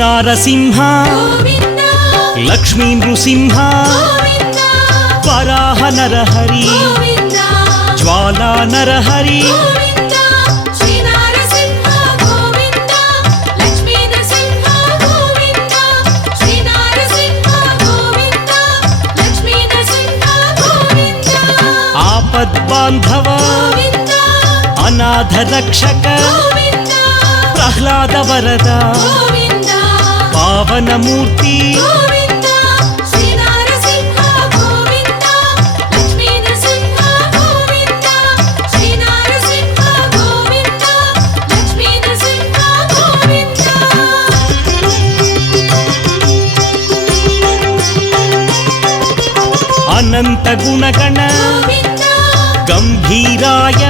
శ్రీనారసింహ లక్ష్మీ నృసింహ వరాహ నరహరి జ్వాలా నరహరి ఆపద్బాంధవ అనాథ రక్షక ప్రహ్లాద వరద పావనమూర్తి అనంత గుణగణ గంభీరాయ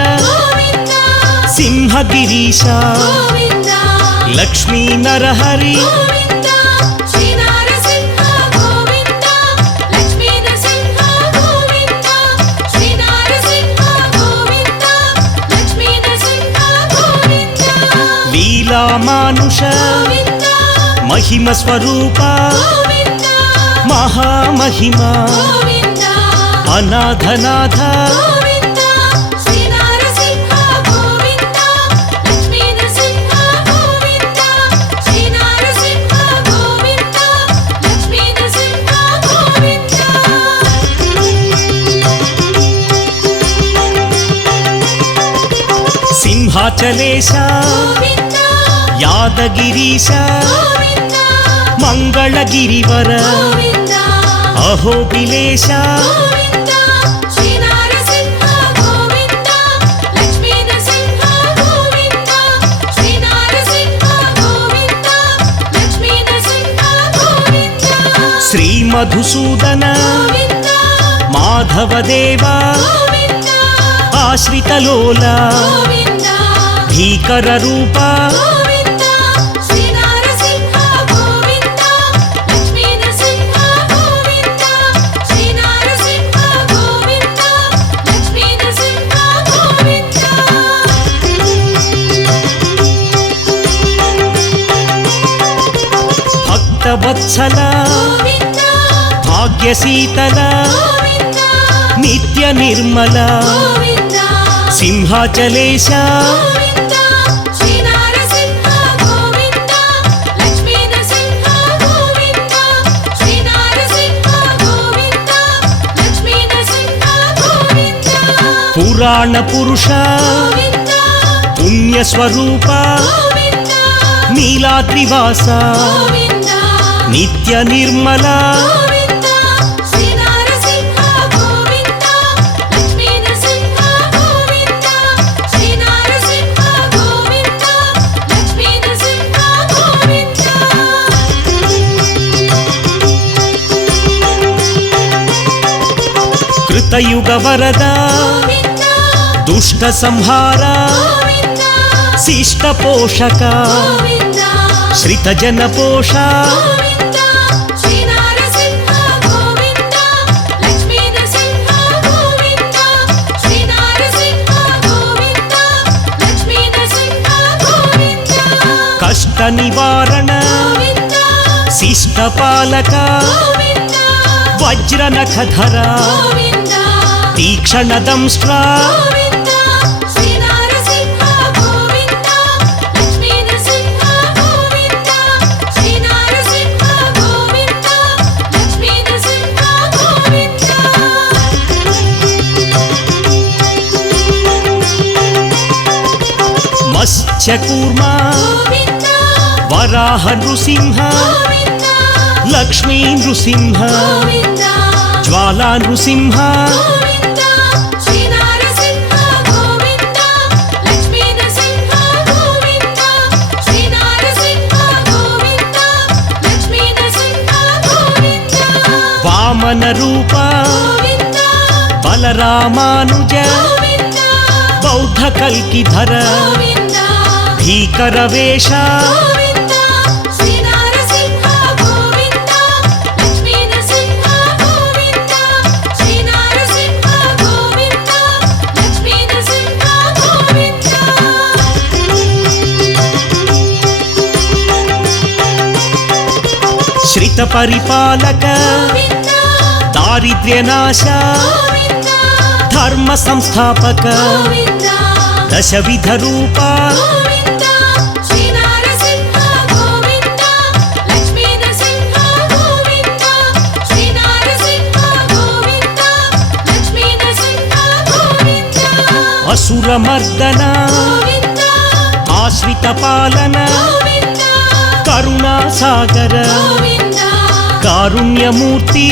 సింహగిరీశ లక్ష్మీ నరహరి లీలామానుష మహిమ స్వరూప మహామహిమ అనాథనాథ సింహాచలేశ యాదగిరీశ మంగళగిరివర అహోబిలేశ శ్రీ మధుసూదన మాధవదేవ ఆశ్రితలోల భీకర రూప భక్తవత్సల భాగ్యశీతల నిత్య నిర్మల సింహాచలేశ పురాణ పురుష పుణ్యస్వరూప నీలాద్రివాస నిత్య నిర్మల కృతయుగ వరద దుష్ట సంహార శిష్ట పోషక శ్రిత జన పోష కష్ట నివారణ శిష్ట పాలక వజ్ర నఖధర తీక్షణ దంష్ట్ర మత్స్యకూర్మ వరాహ నృసింహ లక్ష్మీ నృసింహ జ్వాలా నృసింహ వామన రూప బలరామానుజ బౌద్ధ కల్కిధర భీకర వేష పరిపాలక దారిద్ర్యనాశ ధర్మ సంస్థాపక దశవిధ రూప అసురమర్దన ఆశ్రిత పాలన కరుణా సాగర కారుణ్యమూర్తి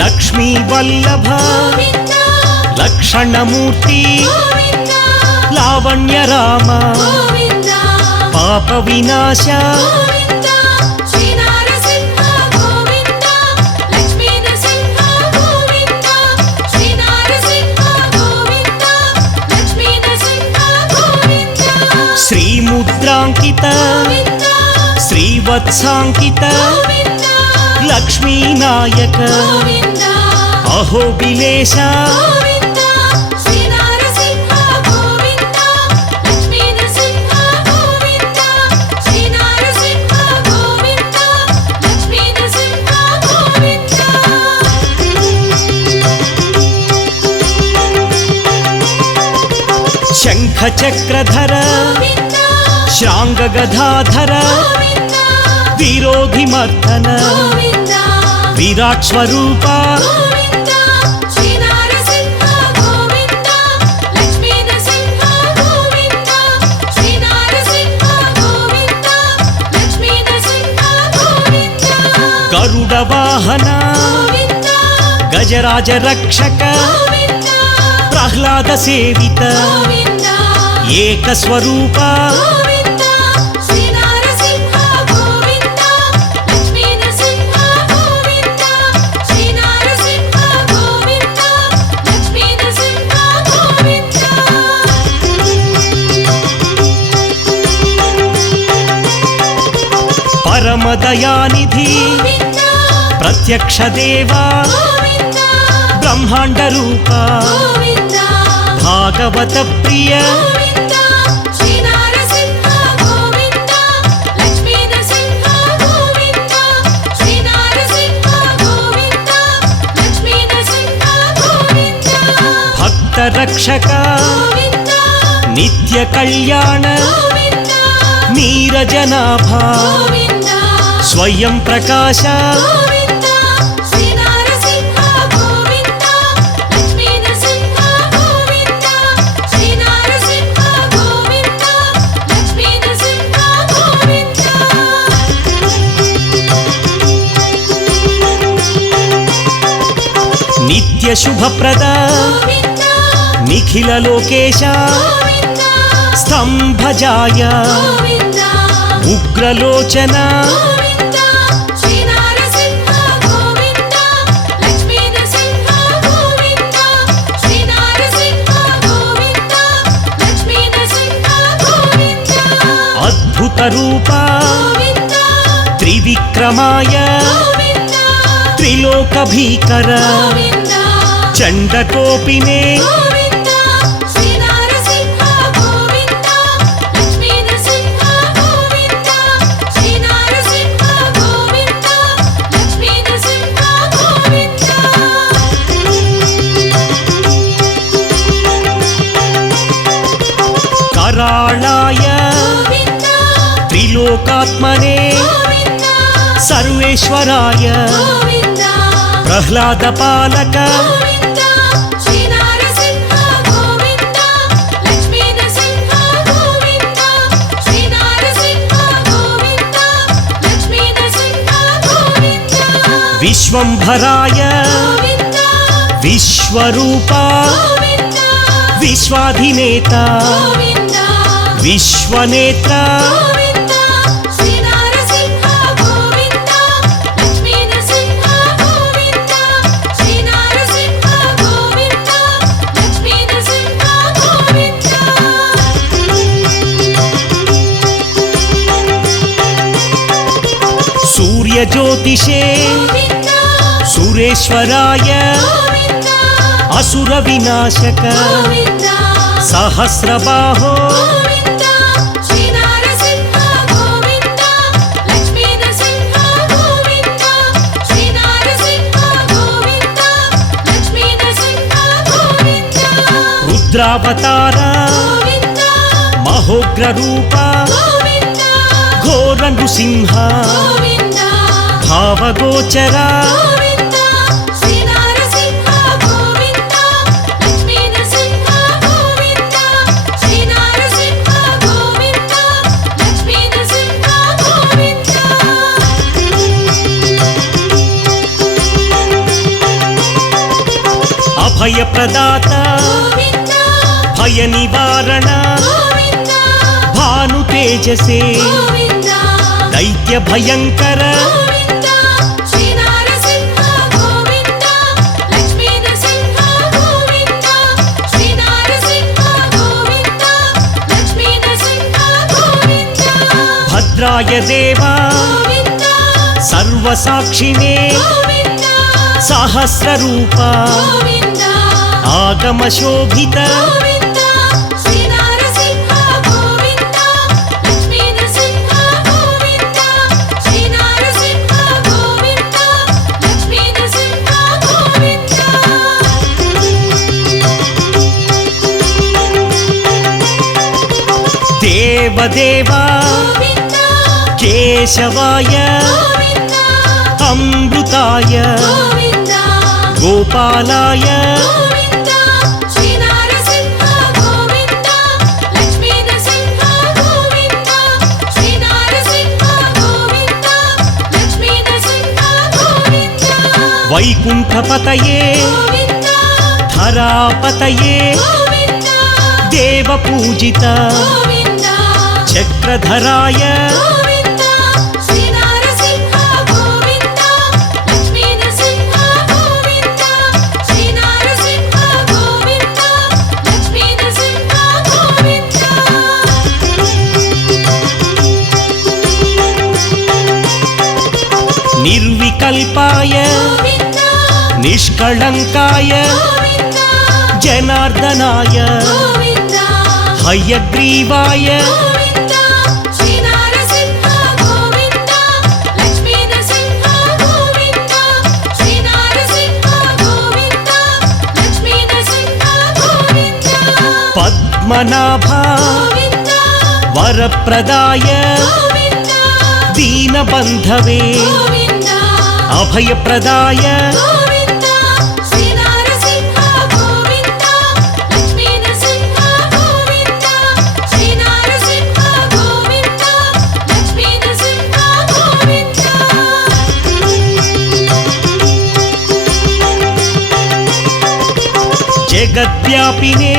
లక్ష్మీ వల్లభ లక్షణమూర్తి లావణ్య రామ పాప వినాశ శ్రీముద్రాంకిత శ్రీవత్సాంకిత లక్ష్మీనాయక అహోబిలేశ శంఖ చక్రధర శ్రాంగ గదాధర విరోధి మర్దన విరాట్ స్వరూప గరుడ వాహన గజరాజ రక్షక ప్రహ్లాద సేవిత ఏక స్వరూప పరమదయానిధి ప్రత్యక్ష దేవా బ్రహ్మాండ రూప భాగవత ప్రియ భక్త రక్షక నిత్య కళ్యాణ నీరజనాభ స్వయం ప్రకాశ నిత్య శుభప్రద నిఖిల లోకేశ స్తంభజాయ ఉగ్రలోచన అద్భుత రూప త్రివిక్రమాయ త్రిలోక భీకర చండకోపినే कराळाय त्रिलोकात्मने सर्वेश्वराय प्रह्लाद पालक विश्वंभराय विश्वरूपा विश्वाधिनेता विश्वनेत्रा ज्योतिषे सुरेश्वराय असुरविनाशक सहस्रबाहो रुद्रावतार महोग्र रूप घोर नृसिंह भावगोचर अभय प्रदाता भय निवारण भानु तेजसे दैत्य भयंकर भद्राय देवा सर्वसाक्षिणे सहस्र रूपा आगम शोभित देवदेवा केशवाय अमृताय गोपालाय वैकुंठपतये धरापतये देवपूजित चक्रधराय निर्विकल्पाय निष्कलंकाय जनार्दनाय हयग्रीवाय पद्मनाभ वरप्रदाय दीनबन्धवे अभयप्रदाय जगद्व्यापिने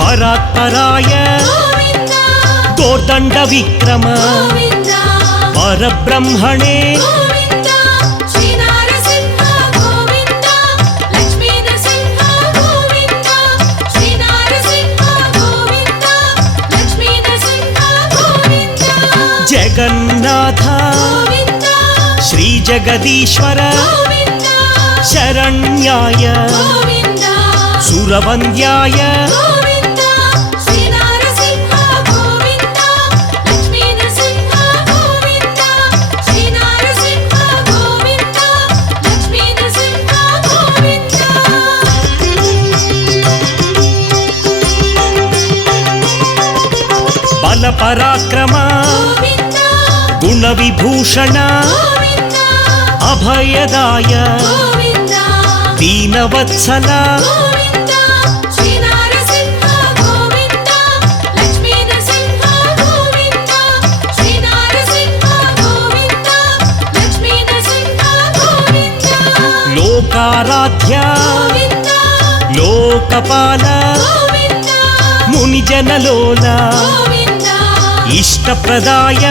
परात्पराय दोर्दंड विक्रम परब्रह्मणे जगन्नाथ श्री जगदीश्वर शरण्याय सुरवन्द्याय बल पराक्रम गुण विभूषण अभयदाय दीनवत्सल लोकाराध्य लोकपाल मुनिजनलोल इष्टप्रदाय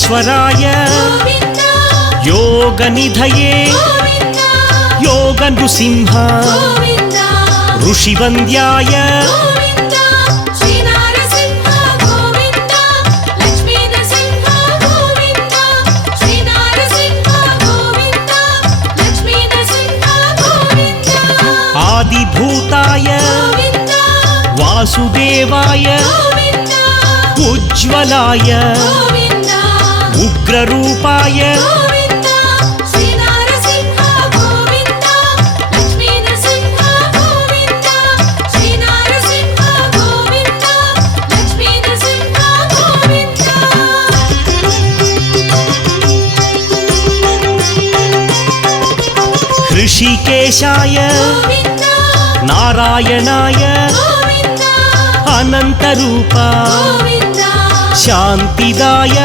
योगीश्वराय योगनिधये योगनृसिंह ऋषिवन्द्याय आदिभूताय वासुदेवाय उज्ज्वलाय उग्ररूपाय ऋषिकेशाय नारायणाय अनंतरूप शांतिदाय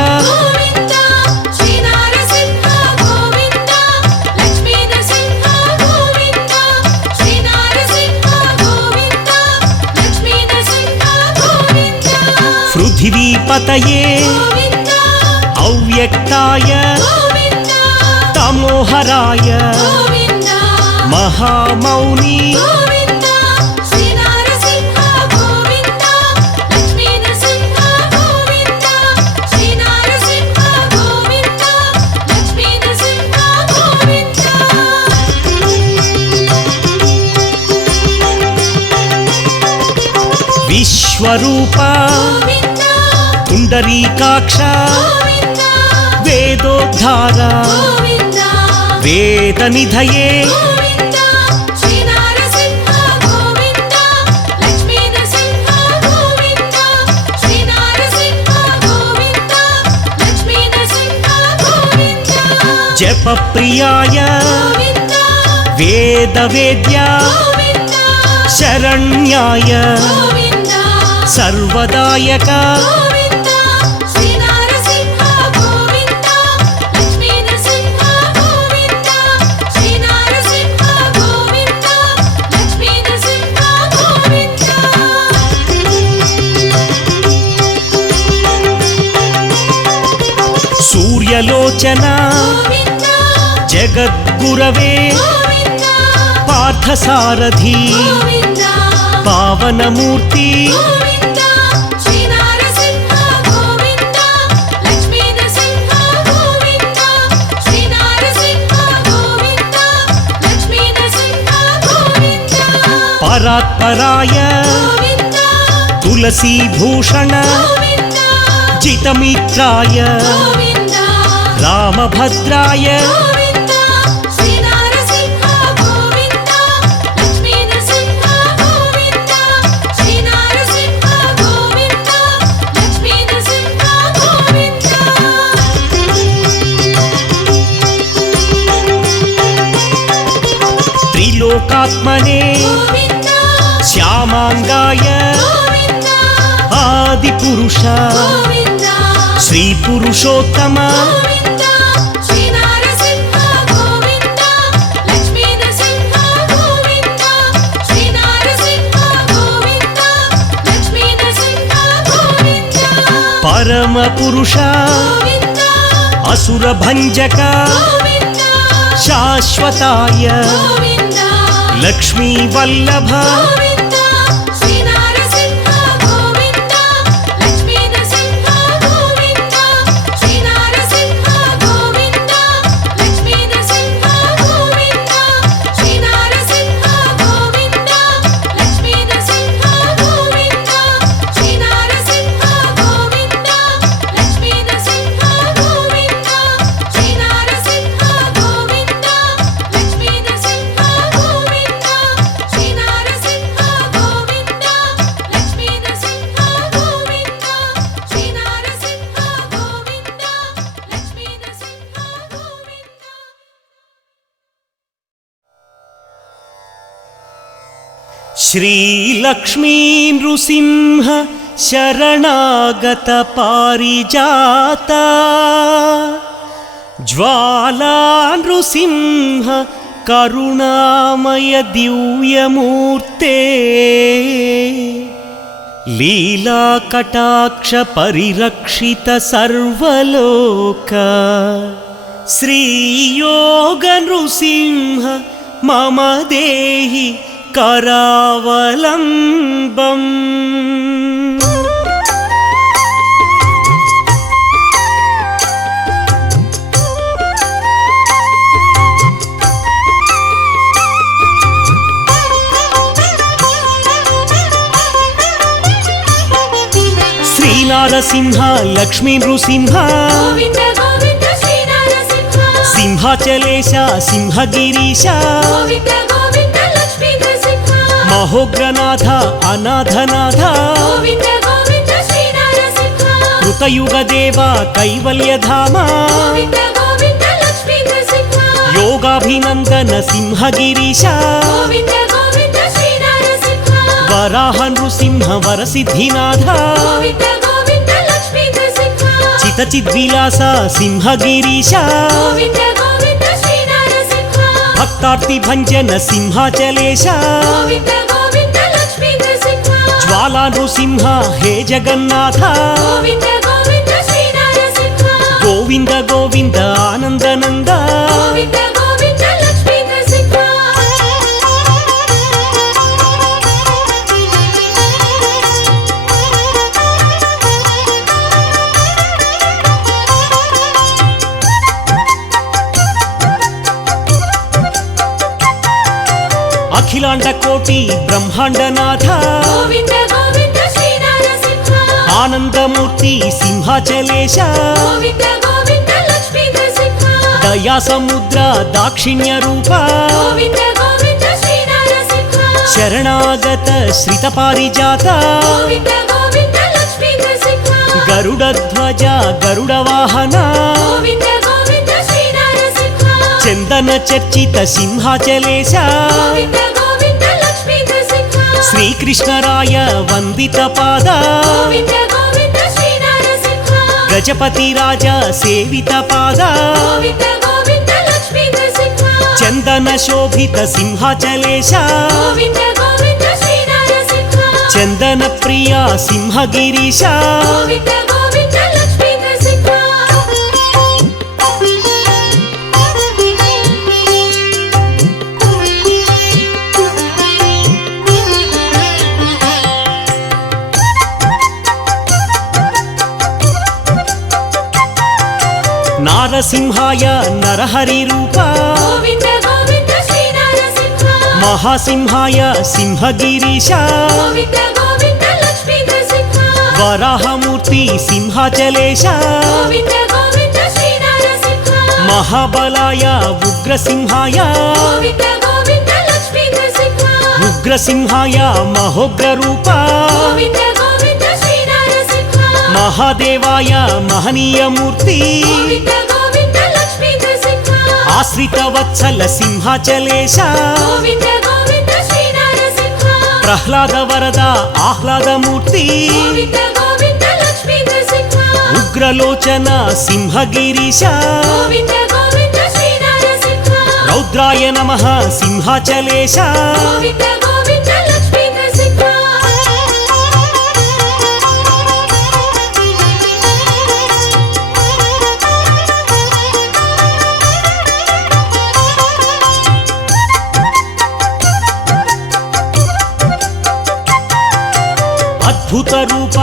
पृथिवीपतये अव्यक्ताय तमोहराय महामौनी विश्वरूप पुंडरीकाक्ष वेदोद्धार वेदनिधये जपप्रियाय वेदवेद्या शरण्याय सर्वदायक सूर्यलोचना जगद्गुरवे पार्थसारथी पावनमूर्ति परात्पराय तुलसीभूषण जितमित्राय रामभद्राय त्रिलोकात्मने श्यामांगाय आदिपुरुष श्रीपुरुषोत्तम परम पुरुष असुरभंजक शाश्वताय लक्ष्मी वल्लभ श्रीलक्ष्मी नृसिंह शरणागत पारिजात ज्वाला नृसिंह करुणामय दिव्यमूर्ते लीला कटाक्ष परिरक्षित सर्वलोक श्री योग नृसिंह मम देहि करावलम्बम्। नारसिंह लक्ष्मी नृसिंह गोविंद गोविंद श्री नारसिंह सिंहाचलेश सिंहगिरीश गोविंद गोविंद लक्ष्मी नृसिंह महोग्रनाथ अनाथनाथ गोविंद गोविंद श्री नारसिंह कृतयुगदेव कैवल्यधाम गोविंद गोविंद लक्ष्मी नृसिंह योगाभिनन्दन सिंहगिरीश गोविंद गोविंद श्री नारसिंह वराह नृसिंह वरसिद्धिनाथ गोविंद चितचिद्विलास सिंहगिरीश गोविंद गोविंद श्री नारसिंह भक्तार्ति भंजन सिंहाचलेश गोविंद गोविंद लक्ष्मी नृसिंह ज्वाला नृसिंह हे जगन्नाथ गोविंद गोविंद श्री नारसिंह गोविंद गोविंद आनंदनंद गोविंद गोविंद लक्ष्मी नृसिंह अखिलांड कोटि ब्रह्मांडनाथ गोविंद गोविंद श्री नारसिंह आनंदमूर्ति सिंहाचलेश गोविंद गोविंद लक्ष्मी नृसिंह दया समुद्र दाक्षिण्य रूप गोविंद गोविंद श्री नारसिंह शरणागत श्रित पारिजात गोविंद गोविंद लक्ष्मी नृसिंह गरुडध्वज गरुड वाहन गोविंद गोविंद श्री नारसिंह चंदन चर्चित सिंहाचलेश गोविंद गोविंद लक्ष्मी नृसिंह श्रीकृष्णराय वंदित पाद गोविंद गोविंद श्री नारसिंह गजपति राजा सेवित पाद गोविंद गोविंद लक्ष्मी नृसिंह चंदन शोभित सिंहाचलेश गोविंद गोविंद श्री नारसिंह चंदन प्रिया सिंहगिरीश गोविंद गोविंद लक्ष्मी नृसिंह नारसिंहाय नरहरि रूप गोविंद गोविंद श्री नारसिंह महासिंहाय सिंहगिरीश गोविंद गोविंद लक्ष्मी नृसिंह वराहमूर्ति सिंहाचलेश गोविंद गोविंद श्री नारसिंह महाबलाय उग्रसिंहाय गोविंद गोविंद लक्ष्मी नृसिंह उग्रसिंहाय महोग्र रूप गोविंद गोविंद श्री नारसिंह महादेवाय महनीय मूर्ति गोविंद गोविंद लक्ष्मी नृसिंह आश्रित वत्सल सिंहाचलेश गोविंद गोविंद श्री नारसिंह प्रह्लाद वरद आह्लाद मूर्ति गोविंद गोविंद लक्ष्मी नृसिंह उग्रलोचन सिंहगिरीश गोविंद गोविंद श्री नारसिंह रौद्राय नमः सिंहाचलेश गोविंद गोविंद लक्ष्मी नृसिंह अद्भुत रूप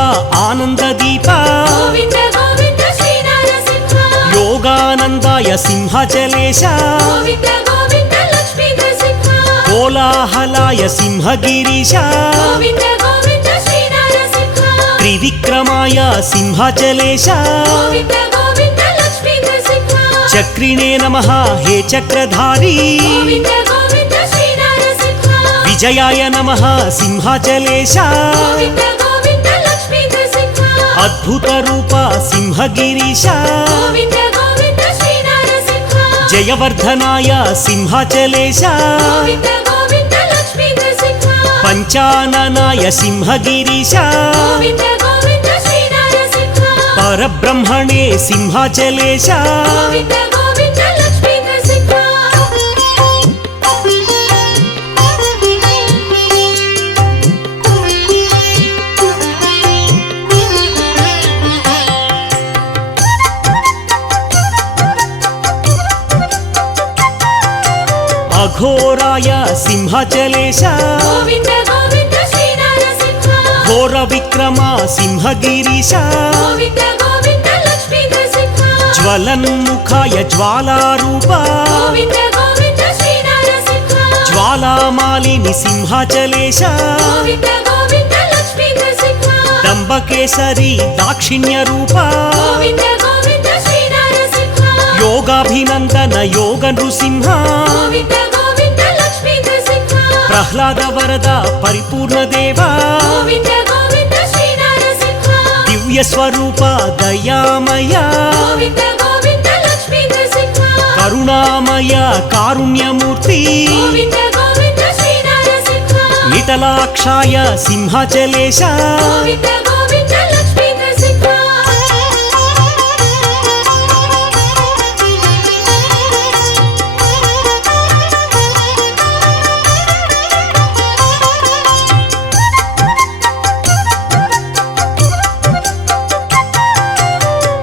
आनंद दीप गोविंद गोविंद श्री नारसिंह योगानंदाय सिंहाचलेश गोविंद गोविंद लक्ष्मी नृसिंह कोलाहलाय सिंहगिरीश गोविंद गोविंद श्री नारसिंह त्रिविक्रमाय सिंहाचलेश गोविंद गोविंद लक्ष्मी नृसिंह चक्रिणे नमः हे चक्रधारी गोविंद गोविंद श्री नारसिंह विजयाय नमः सिंहाचलेश गोविंद गोविंद लक्ष्मी नृसिंह अद्भुत रूप सिंहगिरीश गोविंद गोविंद श्री नारसिंह जयवर्धनाय सिंहाचलेश गोविंद गोविंद लक्ष्मी नृसिंह पंचाननाय सिंहगिरीश गोविंद गोविंद श्री नारसिंह परब्रह्मणे सिंहाचलेश गोविंद गोविंद लक्ष्मी नृसिंह అఘోరాయ సింహాచలేశ గోవింద గోవింద శ్రీ నరసింహ ఘోర విక్రమ సింహగిరీశ గోవింద గోవింద లక్ష్మీ నరసింహ జ్వలన్ముఖాయ జ్వాలారూప గోవింద గోవింద శ్రీ నరసింహ జ్వాలామాలిని సింహాచలేశ గోవింద గోవింద లక్ష్మీ నరసింహ దంబకేసరి దాక్షిణ్య రూప గోవింద గోవింద శ్రీ నరసింహ యోగాభినందన యోగ నృసింహ గోవింద గోవింద లక్ష్మీ నరసింహ ప్రహ్లాద వరద పరిపూర్ణ దేవ గోవింద గోవింద శ్రీ నరసింహ దివ్య స్వరూప దయామయ గోవింద గోవింద లక్ష్మీ నరసింహ కరుణామయ కారుణ్యమూర్తి గోవింద గోవింద శ్రీ నరసింహ విఠలాక్షాయ సింహాచలేశ గోవింద గోవింద లక్ష్మీ నరసింహ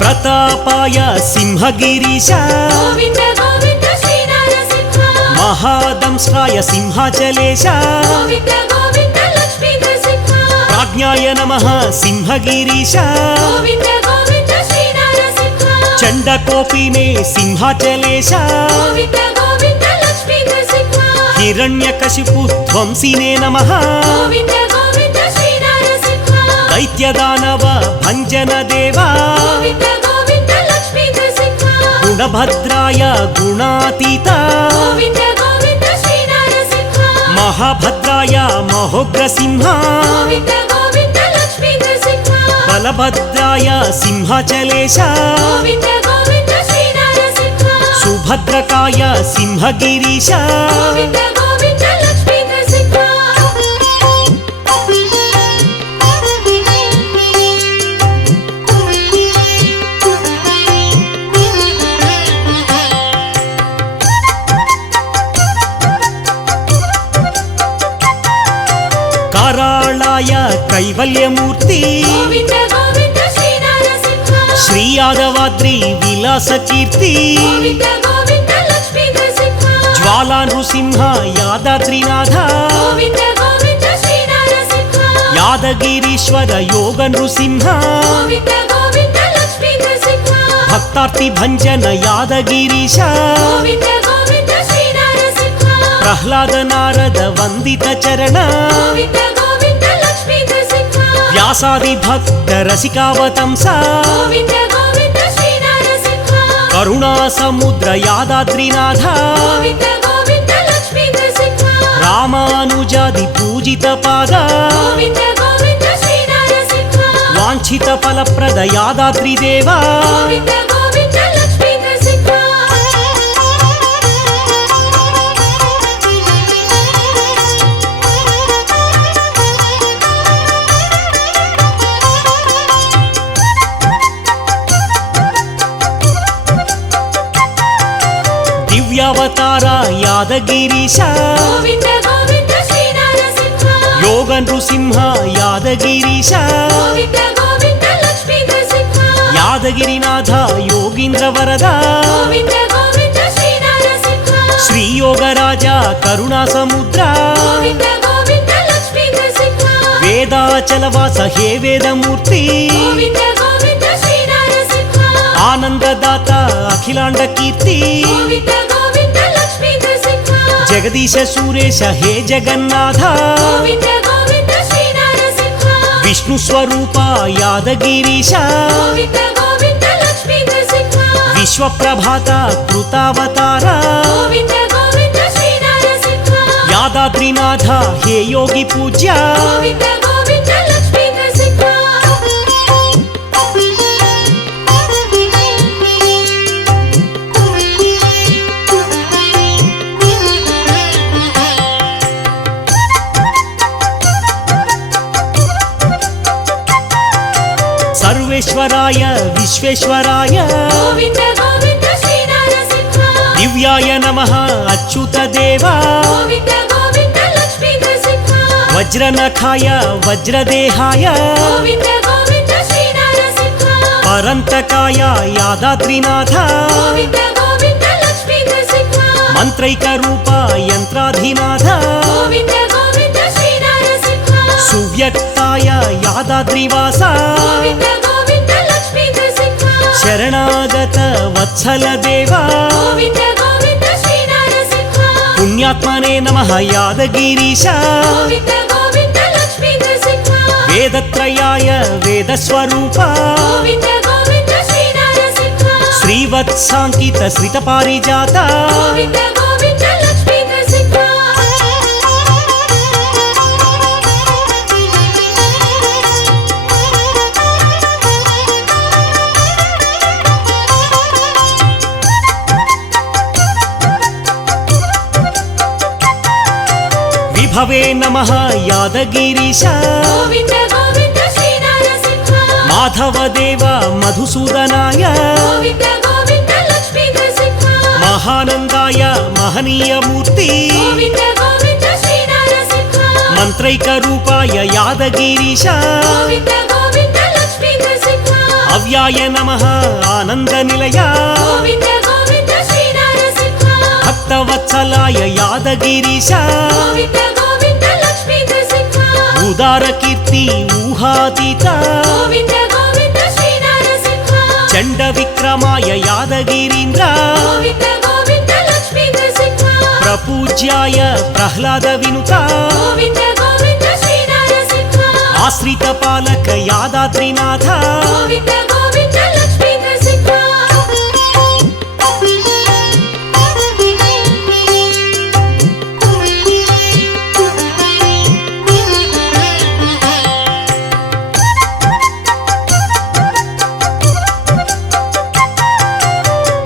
ప్రతాపాయ సింహగిరీశ గోవింద గోవింద శ్రీ నరసింహ మహాదంష్ట్రాయ సింహాచలేశ గోవింద గోవింద లక్ష్మీ నరసింహ ప్రాజ్ఞాయ నమః సింహగిరీశ గోవింద గోవింద శ్రీ నరసింహ చండకోపినే సింహాచలేశ గోవింద గోవింద లక్ష్మీ నరసింహ హిరణ్యకశిపు ధ్వంసినే నమః గోవింద గోవింద శ్రీ నరసింహ దైత్యదానవ భంజన దేవా గోవింద గోవింద లక్ష్మీ నరసింహ గుణభద్రాయ గుణాతీత గోవింద గోవింద శ్రీ నరసింహ మహాభద్రాయ మహోగ్రసింహ గోవింద గోవింద లక్ష్మీ నరసింహ బలభద్రాయ సింహాచలేశ గోవింద గోవింద శ్రీ నరసింహ సుభద్రకాయ సింహగిరీశ గోవింద గోవింద లక్ష్మీ నరసింహ కారాళాయ కైవల్యమూర్తి గోవింద గోవింద శ్రీ నరసింహ శ్రీ యాదవాద్రి విలాస కీర్తి గోవింద గోవింద లక్ష్మీ నరసింహ జ్వాలా నృసింహ యాదాద్రినాథ గోవింద గోవింద శ్రీ నరసింహ యాదగిరీశ్వర యోగ నృసింహ గోవింద గోవింద లక్ష్మీ నరసింహ భక్తార్తి భంజన యాదగిరీశ గోవింద గోవింద శ్రీ నరసింహ ప్రహ్లాద నారద వందిత చరణ గోవింద గోవింద లక్ష్మీ నరసింహ వ్యాసాది భక్త రసికావతంస గోవింద గోవింద శ్రీ నరసింహ కరుణా సముద్ర యాదాద్రినాథ గోవింద గోవింద లక్ష్మీ నరసింహ రామానుజాది పూజిత పాద గోవింద గోవింద శ్రీ నరసింహ వాంఛిత ఫలప్రద యాదాద్రి దేవా గోవింద గోవింద లక్ష్మీ నరసింహ దివ్యావతార యాదగిరీశ గోవింద గోవింద శ్రీ నరసింహ యోగ నృసింహ యాదగిరీశ గోవింద గోవింద లక్ష్మీ నరసింహ యాదగిరినాథ యోగీంద్ర వరద గోవింద గోవింద శ్రీ నరసింహ శ్రీ యోగరాజ కరుణా సముద్ర గోవింద గోవింద లక్ష్మీ నరసింహ వేదాచలవాస హే వేదమూర్తి గోవింద గోవింద శ్రీ నరసింహ ఆనందదాత అఖిలాండ కీర్తి గోవింద గోవింద లక్ష్మీ నరసింహ జగదీశ సురేశ హే జగన్నాథ గోవింద గోవింద శ్రీ నరసింహ విష్ణు స్వరూప యాదగిరీశ గోవింద గోవింద లక్ష్మీ నరసింహ విశ్వప్రభాత కృతావతార గోవింద గోవింద శ్రీ నరసింహ యాదాద్రినాథ హే యోగి పూజ్య గోవింద గోవింద లక్ష్మీ నరసింహ సర్వేశ్వరాయ విశ్వేశ్వరాయ గోవింద గోవింద శ్రీ నరసింహ దివ్యాయ నమః అచ్యుత దేవా గోవింద గోవింద లక్ష్మీ నరసింహ వజ్రనఖాయ వజ్రదేహాయ గోవింద గోవింద శ్రీ నరసింహ పరంతకాయ యాదాద్రినాథ గోవింద గోవింద లక్ష్మీ నరసింహ ಮಂತ್ರೈಕ ರೂಪ ಯಂತ್ರಾಧಿನಾಥ ಗೋವಿಂದ ಗೋವಿಂದ ಶ್ರೀ ನರಸಿಂಹ ಸುವ್ಯಕ್ತಾಯ ಯಾದಾದ್ರಿವಾಸ ಗೋವಿಂದ ಗೋವಿಂದ ಲಕ್ಷ್ಮೀ ನರಸಿಂಹ ಶರಣಾಗತ ವತ್ಸಲ ದೇವ ಗೋವಿಂದ ಗೋವಿಂದ ಶ್ರೀ ನರಸಿಂಹ ಪುಣ್ಯಾತ್ಮನೇ ನಮಃ ಯಾದಗಿರೀಶ ಗೋವಿಂದ ಗೋವಿಂದ ಲಕ್ಷ್ಮೀ ನರಸಿಂಹ ವೇದತ್ರಯಾಯ ವೇದಸ್ವರೂಪ ಗೋವಿಂದ ಗೋವಿಂದ ಶ್ರೀ ನರಸಿಂಹ ಶ್ರೀವತ್ಸಾಂಕಿತ ಶ್ರಿತಪಾರಿಜಾತ ಗೋವಿಂದ ಗೋವಿಂದ ಲಕ್ಷ್ಮೀ ನರಸಿಂಹ ವಿಭವೇ ನಮಃ ಯಾದಗಿರೀಶ ಗೋವಿಂದ ಗೋವಿಂದ ಶ್ರೀ ನರಸಿಂಹ ಮಾಧವ ದೇವ ಮಧುಸೂದನಾಯ ಗೋವಿಂದ ಗೋವಿಂದ ಲಕ್ಷ್ಮೀ ನರಸಿಂಹ ಮಹಾನಂದಾಯ ಮಹನೀಯ ಮೂರ್ತಿ ಗೋವಿಂದ ಗೋವಿಂದ ಶ್ರೀ ನರಸಿಂಹ ಮಂತ್ರೈಕ ರೂಪಾಯ ಯಾದಗಿರೀಶ ಗೋವಿಂದ ಗೋವಿಂದ ಲಕ್ಷ್ಮೀ ನರಸಿಂಹ ಅವ್ಯಾಯ ನಮಃ ಆನಂದ ನಿಲಯ ಗೋವಿಂದ ಗೋವಿಂದ ಶ್ರೀ ನರಸಿಂಹ ಭಕ್ತವತ್ಸಲಾಯ ಯಾದಗಿರೀಶ ಗೋವಿಂದ ಗೋವಿಂದ ಲಕ್ಷ್ಮೀ ನರಸಿಂಹ ಉದಾರ ಕೀರ್ತಿ ಊಹಾತೀತ ಗೋವಿಂದ ಗೋವಿಂದ ಶ್ರೀ ನರಸಿಂಹ ಚಂಡ ವಿಕ್ರಮಾಯ ಯಾದಗಿರೀಂದ್ರ ಗೋವಿಂದ ಗೋವಿಂದ ಲಕ್ಷ್ಮೀ ನರಸಿಂಹ ಪ್ರಪೂಜ್ಯಾಯ ಪ್ರಹ್ಲಾದ ವಿನುತ ಗೋವಿಂದ ಗೋವಿಂದ ಶ್ರೀ ನರಸಿಂಹ ಆಶ್ರಿತ ಪಾಲಕ ಯಾದಾದ್ರಿನಾಥ ಗೋವಿಂದ ಗೋವಿಂದ ಲಕ್ಷ್ಮೀ ನರಸಿಂಹ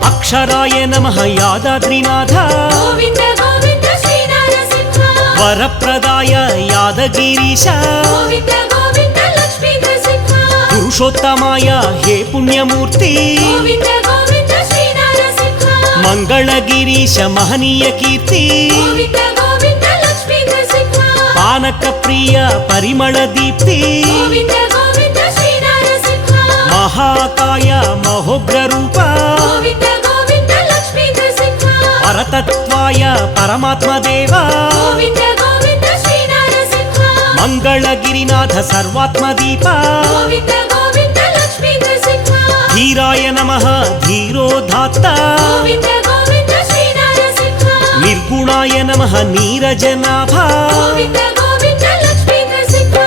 ಅಕ್ಷರಾಯ ನಮಃ ಯಾದಾದ್ರಿನಾಥ ಗೋವಿಂದ ಗೋವಿಂದ ಶ್ರೀ ನರಸಿಂಹ ವರಪ್ರದಾಯ ಯಾದಗಿರೀಶ ಗೋವಿಂದ ಗೋವಿಂದ ಲಕ್ಷ್ಮೀ ನರಸಿಂಹ ಪುರುಷೋತ್ತಮಾಯ ಹೇ ಪುಣ್ಯಮೂರ್ತಿ ಗೋವಿಂದ ಗೋವಿಂದ ಶ್ರೀ ನರಸಿಂಹ ಮಂಗಳಗಿರೀಶ ಮಹನೀಯ ಕೀರ್ತಿ ಗೋವಿಂದ ಗೋವಿಂದ ಲಕ್ಷ್ಮೀ ನರಸಿಂಹ ಪಾನಕ ಪ್ರಿಯ ಪರಿಮಳ ದೀಪ್ತಿ ಗೋವಿಂದ ಗೋವಿಂದ ಶ್ರೀ ನರಸಿಂಹ ಮಹಾಕಾಯ ಮಹೋಗ್ರ ರೂಪ ಗೋವಿಂದ ಗೋವಿಂದ ಲಕ್ಷ್ಮೀ ನರಸಿಂಹ ಪರತತ್ವಾಯ ಪರಮಾತ್ಮ ದೇವ ಗೋವಿಂದ ಗೋವಿಂದ ಶ್ರೀ ನರಸಿಂಹ ಮಂಗಳಗಿರಿನಾಥ ಸರ್ವಾತ್ಮ ದೀಪ ಗೋವಿಂದ ಗೋವಿಂದ ಲಕ್ಷ್ಮೀ ನರಸಿಂಹ ಧೀರಾಯ ನಮಃ ಧೀರೋಧಾತ್ತ ಗೋವಿಂದ ಗೋವಿಂದ ಶ್ರೀ ನರಸಿಂಹ ನಿರ್ಗುಣಾಯ ನಮಃ ನೀರಜನಾಭ ಗೋವಿಂದ ಗೋವಿಂದ ಲಕ್ಷ್ಮೀ ನರಸಿಂಹ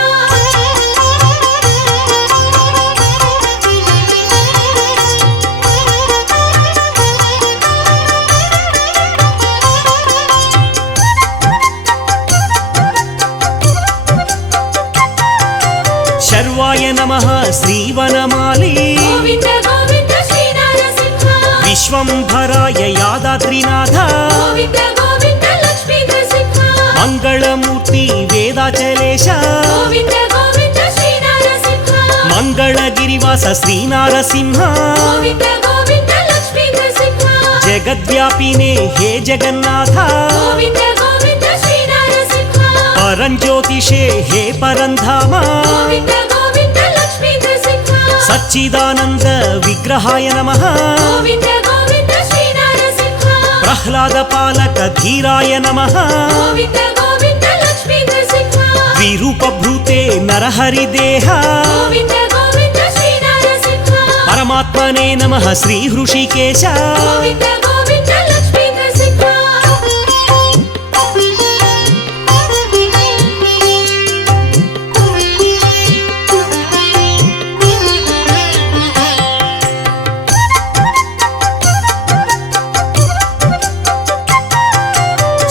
ಶರ್ವಾಯ ನಮಃ ಶ್ರೀವನಮಾಲಿ ಗೋವಿಂದ ಗೋವಿಂದ ಶ್ರೀ ನರಸಿಂಹ ವಿಶ್ವಂಭರಾಯ ಯಾದಾದ್ರಿನಾಥ ಗೋವಿಂದ ಗೋವಿಂದ ಲಕ್ಷ್ಮೀ ನರಸಿಂಹ ಮಂಗಳಮೂರ್ತಿ ವೇದಾಚಲೇಶ ಗೋವಿಂದ ಗೋವಿಂದ ಶ್ರೀ ನರಸಿಂಹ ಮಂಗಳಗಿರಿವಾಸ ಶ್ರೀನಾರಸಿಂಹ ಗೋವಿಂದ ಗೋವಿಂದ ಲಕ್ಷ್ಮೀ ನರಸಿಂಹ ಜಗದ್ವ್ಯಾಪಿನೇ ಹೇ ಜಗನ್ನಾಥ ಗೋವಿಂದ ಗೋವಿಂದ ಶ್ರೀ ನರಸಿಂಹ ಪರಂಜ್ಯೋತಿಷೇ ಹೇ ಪರಂಧಾಮ ಗೋವಿಂದ ಗೋವಿಂದ ಲಕ್ಷ್ಮೀ ನರಸಿಂಹ ಸಚ್ಚಿದಾನಂದ ವಿಗ್ರಹಾಯ ನಮಃ ಗೋವಿಂದ ಗೋವಿಂದ ಶ್ರೀ ನರಸಿಂಹ ಪ್ರಹ್ಲಾದ ಪಾಲಕ ಧೀರಾಯ ನಮಃ ಗೋವಿಂದ ಗೋವಿಂದ ಲಕ್ಷ್ಮೀ ನರಸಿಂಹ ವಿರೂಪಭೂತೆ ನರಹರಿ ದೇಹ ಗೋವಿಂದ ಗೋವಿಂದ ಶ್ರೀ ನರಸಿಂಹ ಪರಮಾತ್ಮನೇ ನಮಃ ಶ್ರೀ ಹೃಷಿಕೇಶ ಗೋವಿಂದ ಗೋವಿಂದ ಲಕ್ಷ್ಮೀ ನರಸಿಂಹ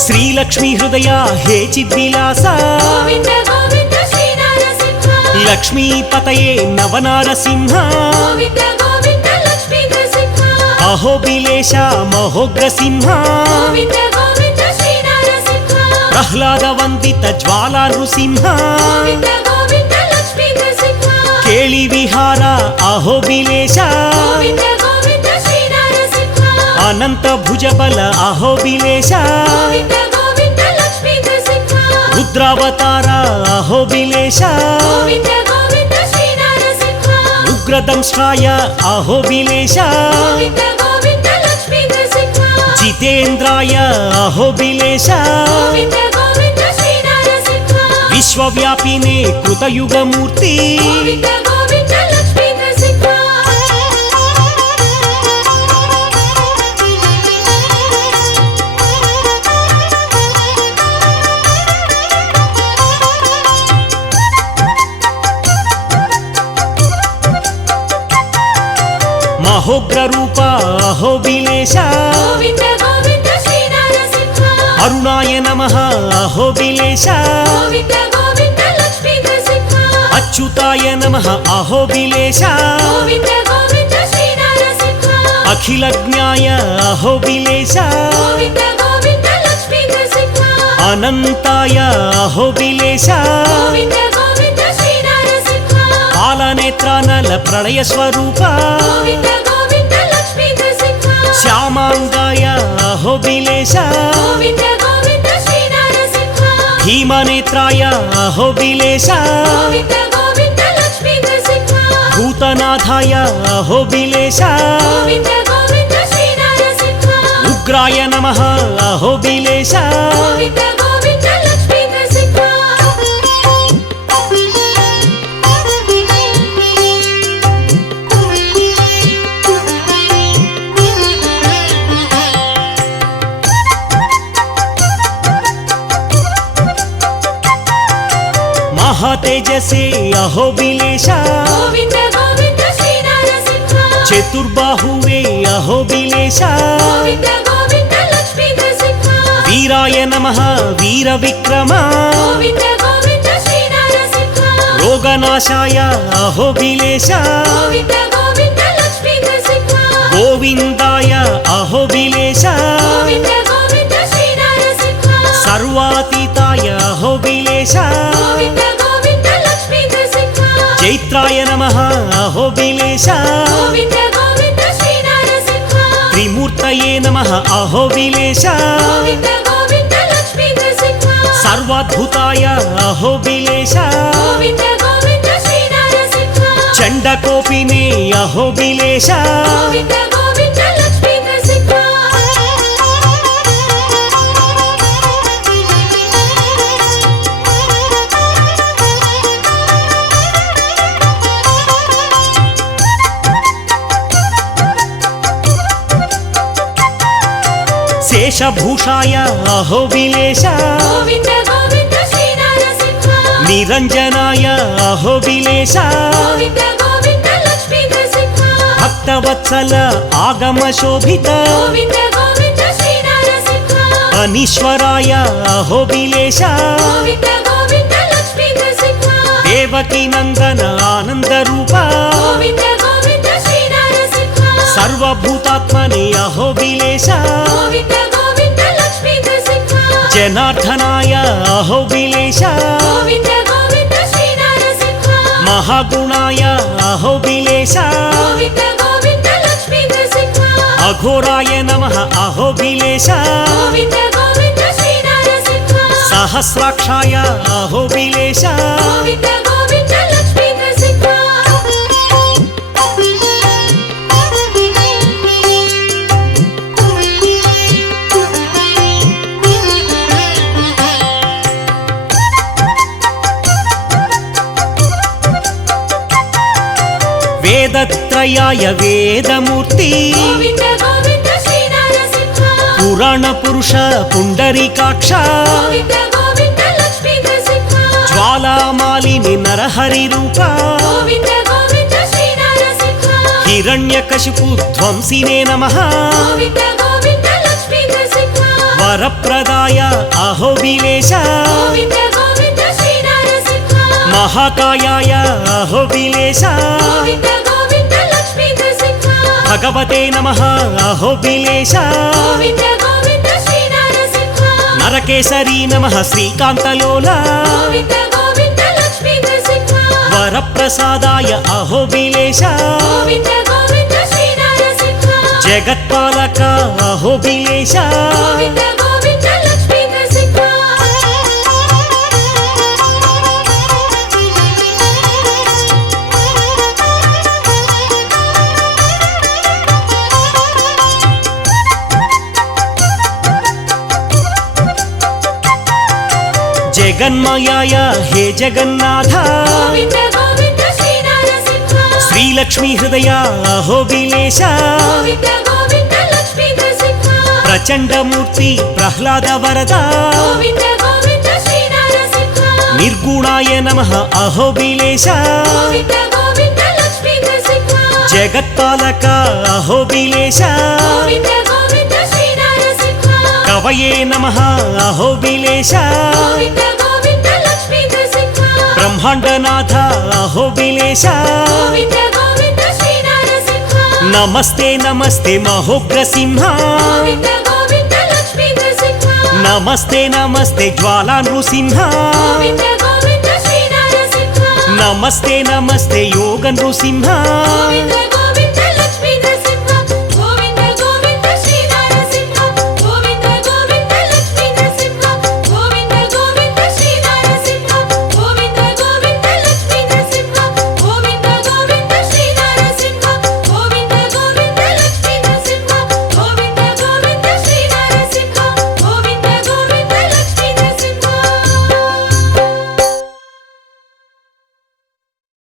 ಶ್ರೀಲಕ್ಷ್ಮೀ ಹೃದಯ ಹೇ ಚಿದ್ವಿಲಾಸ ಗೋವಿಂದ ಗೋವಿಂದ ಶ್ರೀ ನರಸಿಂಹ ಲಕ್ಷ್ಮೀಪತಯೇ ನವನಾರಸಿಂಹ ಗೋವಿಂದ ಗೋವಿಂದ ಲಕ್ಷ್ಮೀ ನರಸಿಂಹ ಅಹೋಬಿಲೇಶ ಮಹೋಗ್ರಸಿಂಹ ಗೋವಿಂದ ಗೋವಿಂದ ಶ್ರೀ ನರಸಿಂಹ ಪ್ರಹ್ಲಾದ ವಂದಿತ ಜ್ವಾಲಾ ನೃಸಿಂಹ ಗೋವಿಂದ ಗೋವಿಂದ ಲಕ್ಷ್ಮೀ ನರಸಿಂಹ ಕೇಳಿ ವಿಹಾರ ಅಹೋಬಿಲೇಶ ಗೋವಿಂದ ಗೋವಿಂದ ಶ್ರೀ ನರಸಿಂಹ ಅನಂತ ಭುಜಬಲ ಅಹೋಬಿಲೇಶ ಗೋವಿಂದ ಗೋವಿಂದ ಲಕ್ಷ್ಮೀ ನರಸಿಂಹ ರುದ್ರಾವತಾರ ಅಹೋಬಿಲೇಶ ಗೋವಿಂದ ಗೋವಿಂದ ಶ್ರೀ ನರಸಿಂಹ ಉಗ್ರದಂಶ್ರಾಯ ಅಹೋಬಿಲೇಶ ಗೋವಿಂದ ಗೋವಿಂದ ಲಕ್ಷ್ಮೀ ನರಸಿಂಹ జితేంద్రాయ అహోబిలేశ గోవింద గోవింద శ్రీ నరసింహ విశ్వవ్యాపినే కృతయుగమూర్తి గోవింద గోవింద లక్ష్మీ నరసింహ మహోగ్ర రూప అహోబిలేశ గోవింద గోవింద శ్రీ నరసింహ అరుణాయ నమః అహోబిలేశ గోవింద గోవింద లక్ష్మీ నరసింహ అచ్యుతాయ నమః అహోబిలేశ గోవింద గోవింద శ్రీ నరసింహ అఖిలజ్ఞాయ అహోబిలేశ గోవింద గోవింద లక్ష్మీ నరసింహ అనంతాయ అహోబిలేశ గోవింద గోవింద శ్రీ నరసింహ కాలనేత్రానల ప్రళయ స్వరూప గోవింద గోవింద లక్ష్మీ నరసింహ శ్యామాంగాయ అహోబిలేశ గోవింద గోవింద శ్రీ నరసింహ భీమనేత్రాయ అహోబిలేశ గోవింద గోవింద లక్ష్మీ నరసింహ భూతనాథాయ అహోబిలేశ గోవింద గోవింద శ్రీ నరసింహ ఉగ్రాయ నమః అహోబిలేశ గోవింద గోవింద లక్ష్మీ నరసింహ మహాతేజసే అహోబిలేశ గోవింద గోవింద శ్రీ నరసింహ చతుర్బాహువే అహోబిలేశ గోవింద గోవింద లక్ష్మీ నరసింహ వీరాయ నమః వీర విక్రమ గోవింద గోవింద శ్రీ నరసింహ రోగనాశాయ అహోబిలేశ గోవింద గోవింద లక్ష్మీ నరసింహ గోవిందాయ అహోబిలేశ గోవింద గోవింద శ్రీ నరసింహ సర్వాతీతాయ అహోబిలేశ గోవింద గోవింద లక్ష్మీ నరసింహ చైత్రాయ నమః అహోబిలేశ గోవింద గోవింద శ్రీ నరసింహ త్రిమూర్తయే నమః అహోబిలేశ గోవింద గోవింద లక్ష్మీ నరసింహ సర్వాద్భుతాయ అహోబిలేశ గోవింద గోవింద శ్రీ నరసింహ చండకోపినే అహోబిలేశ గోవింద గోవింద లక్ష్మీ నరసింహ శేషభూషాయ అహోబిలేశ గోవింద గోవింద శ్రీ నరసింహ నిరంజనాయ అహోబిలేశ గోవింద గోవింద లక్ష్మీ నరసింహ భక్తవత్సల ఆగమ శోభిత గోవింద గోవింద శ్రీ నరసింహ అనీశ్వరాయ అహోబిలేశ గోవింద గోవింద లక్ష్మీ నరసింహ దేవకీ నందన ఆనంద రూప గోవింద గోవింద శ్రీ నరసింహ సర్వభూతాత్మనే అహోబిలేశ గోవింద గోవింద లక్ష్మీ నరసింహ జనార్దనాయ అహోబిలేశ గోవింద గోవింద శ్రీ నరసింహ మహాగుణాయ అహోబిలేశ గోవింద గోవింద లక్ష్మీ నరసింహ అఘోరాయ నమః అహోబిలేశ గోవింద గోవింద శ్రీ నరసింహ సహస్రాక్షాయ అహోబిలేశ గోవింద గోవింద లక్ష్మీ నరసింహ వేదత్రయాయ వేదమూర్తి గోవింద గోవింద శ్రీ నరసింహ పురాణ పురుష పుండరీకాక్ష గోవింద గోవింద లక్ష్మీ నరసింహ జ్వాలామాలిని నరహరి రూప గోవింద గోవింద శ్రీ నరసింహ హిరణ్యకశిపు ధ్వంసినే నమః గోవింద గోవింద లక్ష్మీ నరసింహ వరప్రదాయ అహోబిలేశ గోవింద గోవింద శ్రీ నరసింహ మహాకాయాయ అహోబిలేశ గోవింద గోవింద లక్ష్మీ నరసింహ భగవతే నమః అహోబిలేశ గోవింద గోవింద శ్రీ నరసింహ నరకేసరీ నమః శ్రీకాంతలోల గోవింద గోవింద లక్ష్మీ నరసింహ వరప్రసాదాయ అహోబిలేశ గోవింద గోవింద శ్రీ నరసింహ జగత్పాలక అహోబిలేశ గోవింద గోవింద లక్ష్మీ నరసింహ జగన్మయాయ హే జగన్నాథ గోవింద గోవింద శ్రీ నరసింహ శ్రీలక్ష్మీ హృదయ అహోబిలేశ గోవింద గోవింద లక్ష్మీ నరసింహ ప్రచండమూర్తి ప్రహ్లాద వరద గోవింద గోవింద శ్రీ నరసింహ నిర్గుణాయ నమః అహోబిలేశ గోవింద గోవింద లక్ష్మీ నరసింహ జగత్పాలక అహోబిలేశ గోవింద గోవింద శ్రీ నరసింహ కవయే నమః అహోబిలేశ గోవింద గోవింద లక్ష్మీ నరసింహ బ్రహ్మాండనాథ అహోబిలేశ గోవింద గోవింద శ్రీ నరసింహ నమస్తే నమస్తే మహోగ్రసింహ గోవింద గోవింద లక్ష్మీ నరసింహ నమస్తే నమస్తే జ్వాలా నృసింహ గోవింద గోవింద శ్రీ నరసింహ నమస్తే నమస్తే యోగ నృసింహ గోవింద